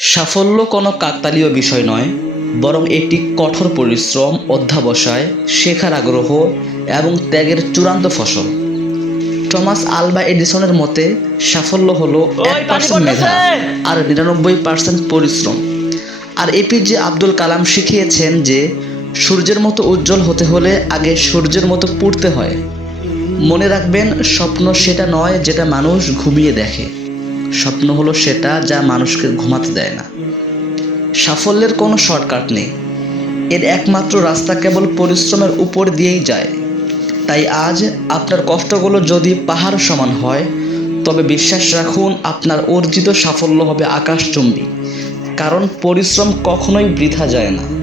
সাফল্য কোনো কাকতালীয় বিষয় নয়, বরং এটি কঠোর পরিশ্রম, অধ্যবসায়, শেখার আগ্রহ এবং ত্যাগের চূড়ান্ত ফসল। টমাস আলভা এডিসনের মতে সাফল্য হলো 1% মেধা আর 99% পরিশ্রম। আর এপিজে আব্দুল কালাম শিখিয়েছেন যে সূর্যের মতো উজ্জ্বল হতে হলে আগে সূর্যের মতো পুড়তে হয়। মনে রাখবেন, স্বপ্ন সেটা নয় যেটা মানুষ ঘুমিয়ে দেখে, স্বপ্ন হলো সেটা যা মানুষকে ঘুমাতে দেয় না। সাফল্যের কোনো শর্টকাট নেই, এর একমাত্র রাস্তা কেবল পরিশ্রমের উপর দিয়েই যায়। তাই আজ আপনার কষ্টগুলো যদি পাহাড় সমান হয়, তবে বিশ্বাস রাখুন আপনার অর্জিত সাফল্য হবে আকাশচুম্বী। কারণ পরিশ্রম কখনোই বৃথা যায় না।